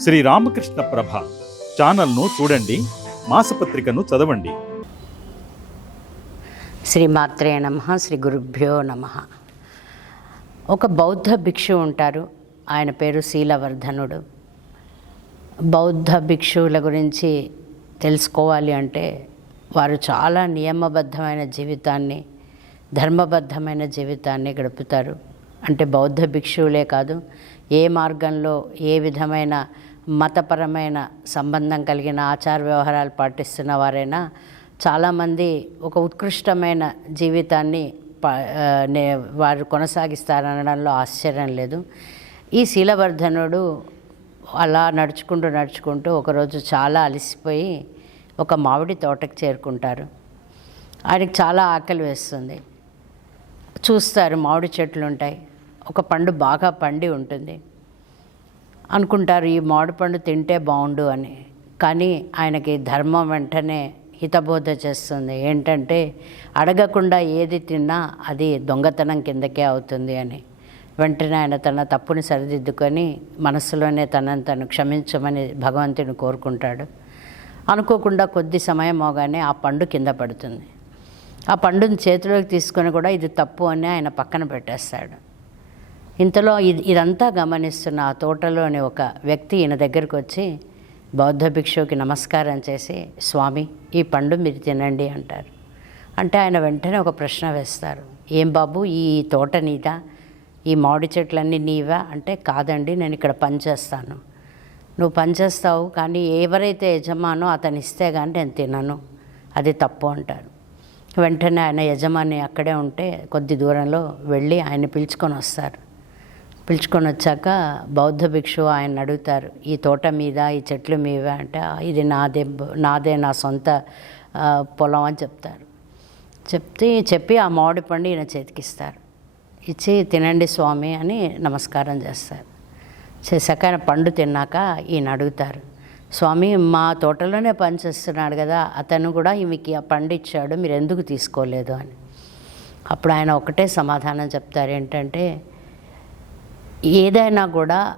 శ్రీ రామకృష్ణ ప్రభ ఛానల్ను చూడండి మాసపత్రికను చదవండి. శ్రీ మాత్రేయ నమ శ్రీ గురుభ్యో నమ. ఒక బౌద్ధ భిక్షు ఉంటారు ఆయన పేరు శీలవర్ధనుడు. బౌద్ధ భిక్షువుల గురించి తెలుసుకోవాలి అంటే వారు చాలా నియమబద్ధమైన జీవితాన్ని ధర్మబద్ధమైన జీవితాన్ని గడుపుతారు. అంటే బౌద్ధ భిక్షువులే కాదు ఏ మార్గంలో ఏ విధమైన మతపరమైన సంబంధం కలిగిన ఆచార వ్యవహారాలు పాటిస్తున్న వారైనా చాలామంది ఒక ఉత్కృష్టమైన జీవితాన్ని నే- వారు కొనసాగిస్తారనడంలో ఆశ్చర్యం లేదు. ఈ శీలవర్ధనుడు అలా నడుచుకుంటూ నడుచుకుంటూ ఒకరోజు చాలా అలసిపోయి ఒక మామిడి తోటకు చేరుకుంటారు. ఆయనకి చాలా ఆకలి వేస్తుంది. చూస్తారు మామిడి చెట్లు ఉంటాయి ఒక పండు బాగా పండి ఉంటుంది. అనుకుంటారు ఈ మామిడి పండు తింటే బాగుండు అని. కానీ ఆయనకి ధర్మం వెంటనే హితబోధ చేస్తుంది. ఏంటంటే అడగకుండా ఏది తిన్నా అది దొంగతనం కిందకే అవుతుంది అని. వెంటనే ఆయన తన తప్పుని సరిదిద్దుకొని మనసులోనే తనని తను క్షమించమని భగవంతుని కోరుకుంటాడు. అనుకోకుండా కొద్ది సమయం అవగానే ఆ పండు కింద పడుతుంది. ఆ పండుని చేతిలోకి తీసుకొని కూడా ఇది తప్పు అని ఆయన పక్కన పెట్టేస్తాడు. ఇంతలో ఇది ఇదంతా గమనిస్తున్న ఆ తోటలోని ఒక వ్యక్తి ఈయన దగ్గరికి వచ్చి బౌద్ధ భిక్షువుకి నమస్కారం చేసి స్వామి ఈ పండు మీరు తినండి అంటారు. అంటే ఆయన వెంటనే ఒక ప్రశ్న వేస్తారు. ఏం బాబు ఈ తోట నీదా? ఈ మామిడి చెట్లన్నీ నీవా? అంటే కాదండి నేను ఇక్కడ పని చేస్తాను నువ్వు పని చేస్తావు కానీ ఎవరైతే యజమానో అతను ఇస్తే కానీ నేను తినను. అది తప్పు అంటారు. వెంటనే ఆయన యజమాని అక్కడే ఉంటే కొద్ది దూరంలో వెళ్ళి ఆయన పిలుచుకొని వస్తారు. పిలుచుకొని వచ్చాక బౌద్ధ భిక్షువు ఆయన అడుగుతారు ఈ తోట మీద ఈ చెట్లు మీద అంటే ఇది నాదే నాదే నా సొంత పొలం అని చెప్తారు. చెప్తే చెప్పి ఆ మామిడి పండు ఈయన చేతికిస్తారు ఇచ్చి తినండి స్వామి అని నమస్కారం చేస్తారు. చేశాక ఆయన పండు తిన్నాక ఈయన అడుగుతారు స్వామి మా తోటలోనే పని చేస్తున్నాడు కదా అతను కూడా ఈమెకి ఆ పండు ఇచ్చాడు మీరు ఎందుకు తీసుకోలేదు అని. అప్పుడు ఆయన ఒకటే సమాధానం చెప్తారు ఏంటంటే ఏదైనా కూడా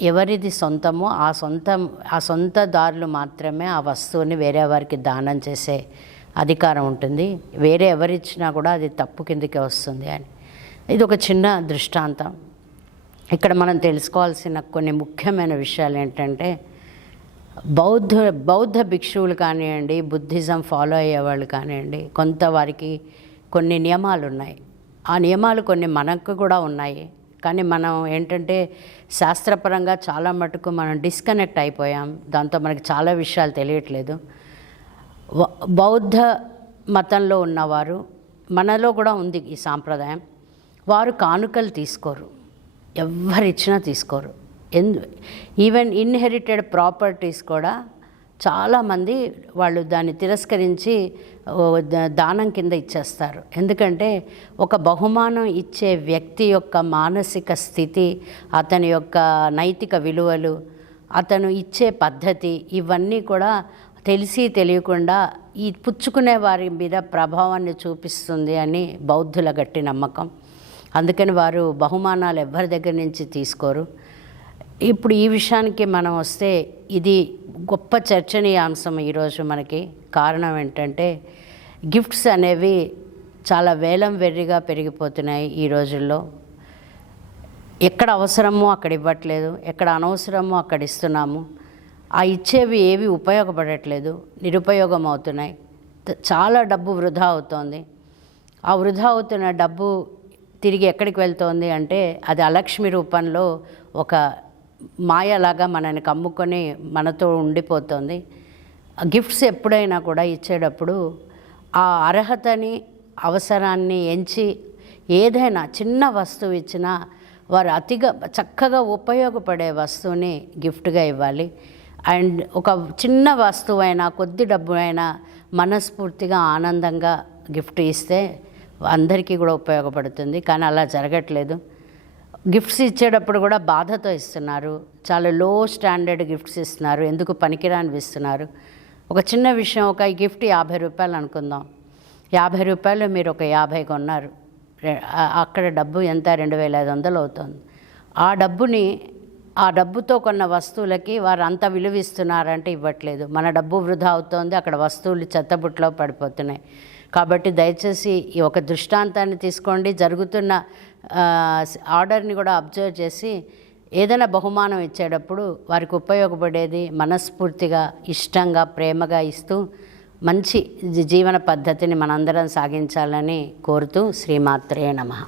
ఎవరిది సొంతమో ఆ సొంతం ఆ సొంత దారులు మాత్రమే ఆ వస్తువుని వేరే వారికి దానం చేసే అధికారం ఉంటుంది. వేరే ఎవరిచ్చినా కూడా అది తప్పు కిందకే వస్తుంది అని. ఇది ఒక చిన్న దృష్టాంతం. ఇక్కడ మనం తెలుసుకోవాల్సిన కొన్ని ముఖ్యమైన విషయాలు ఏంటంటే బౌద్ధ బౌద్ధ భిక్షువులు కానివ్వండి బుద్ధిజం ఫాలో అయ్యేవాళ్ళు కానివ్వండి కొంత వారికి కొన్ని నియమాలు ఉన్నాయి. ఆ నియమాలు కొన్ని మనకు కూడా ఉన్నాయి. కానీ మనం ఏంటంటే శాస్త్రపరంగా చాలా మటుకు మనం డిస్కనెక్ట్ అయిపోయాం. దాంతో మనకి చాలా విషయాలు తెలియట్లేదు. బౌద్ధ మతంలో ఉన్నవారు మనలో కూడా ఉంది ఈ సాంప్రదాయం. వారు కానుకలు తీసుకోరు. ఎవరిచ్చినా తీసుకోరు. ఎందు ఈవెన్ ఇన్హెరిటెడ్ ప్రాపర్టీస్ కూడా చాలామంది వాళ్ళు దాన్ని తిరస్కరించి దానం కింద ఇచ్చేస్తారు. ఎందుకంటే ఒక బహుమానం ఇచ్చే వ్యక్తి యొక్క మానసిక స్థితి అతని యొక్క నైతిక విలువలు అతను ఇచ్చే పద్ధతి ఇవన్నీ కూడా తెలిసి తెలియకుండా ఈ పుచ్చుకునే వారి మీద ప్రభావాన్ని చూపిస్తుంది అని బౌద్ధుల గట్టి నమ్మకం. అందుకని వారు బహుమానాలు ఎవరి దగ్గర నుంచి తీసుకోరు. ఇప్పుడు ఈ విషయానికి మనం వస్తే ఇది గొప్ప చర్చనీయాంశం ఈరోజు మనకి కారణం ఏంటంటే గిఫ్ట్స్ అనేవి చాలా వేలం వెర్రిగా పెరిగిపోతున్నాయి ఈ రోజుల్లో. ఎక్కడ అవసరమో అక్కడ ఇవ్వట్లేదు ఎక్కడ అనవసరమో అక్కడ ఇస్తున్నాము. ఆ ఇచ్చేవి ఏవి ఉపయోగపడట్లేదు నిరుపయోగం అవుతున్నాయి చాలా డబ్బు వృధా అవుతోంది. ఆ వృధా అవుతున్న డబ్బు తిరిగి ఎక్కడికి వెళ్తోంది అంటే అది అలక్ష్మి రూపంలో ఒక మాయలాగా మనని కమ్ముకొని మనతో ఉండిపోతుంది. గిఫ్ట్స్ ఎప్పుడైనా కూడా ఇచ్చేటప్పుడు ఆ అర్హతని అవసరాన్ని ఎంచి ఏదైనా చిన్న వస్తువు ఇచ్చినా వారు అతిగా చక్కగా ఉపయోగపడే వస్తువుని గిఫ్ట్గా ఇవ్వాలి. అండ్ ఒక చిన్న వస్తువైనా కొద్ది డబ్బు అయినా మనస్ఫూర్తిగా ఆనందంగా గిఫ్ట్ ఇస్తే అందరికీ కూడా ఉపయోగపడుతుంది. కానీ అలా జరగట్లేదు. గిఫ్ట్స్ ఇచ్చేటప్పుడు కూడా బాధతో ఇస్తున్నారు. చాలా లో స్టాండర్డ్ గిఫ్ట్స్ ఇస్తున్నారు. ఎందుకు పనికిరానివి ఇస్తున్నారు? ఒక చిన్న విషయం ఒక గిఫ్ట్ యాభై రూపాయలు అనుకుందాం. యాభై రూపాయలు మీరు ఒక యాభై కొన్నారు. అక్కడ డబ్బు ఎంత? రెండు వేల ఐదు వందలు అవుతుంది. ఆ డబ్బుని ఆ డబ్బుతో కొన్న వస్తువులకి వారు అంత విలువిస్తున్నారంటే ఇవ్వట్లేదు. మన డబ్బు వృధా అవుతోంది. అక్కడ వస్తువులు చెత్తబుట్లో పడిపోతున్నాయి. కాబట్టి దయచేసి ఈ ఒక దృష్టాంతాన్ని తీసుకోండి. జరుగుతున్న ఆర్డర్ని కూడా అబ్జర్వ్ చేసి ఏదైనా బహుమానం ఇచ్చేటప్పుడు వారికి ఉపయోగపడేది మనస్ఫూర్తిగా ఇష్టంగా ప్రేమగా ఇస్తూ మంచి జీవన పద్ధతిని మనందరం సాగించాలని కోరుతూ శ్రీమాత్రే నమః.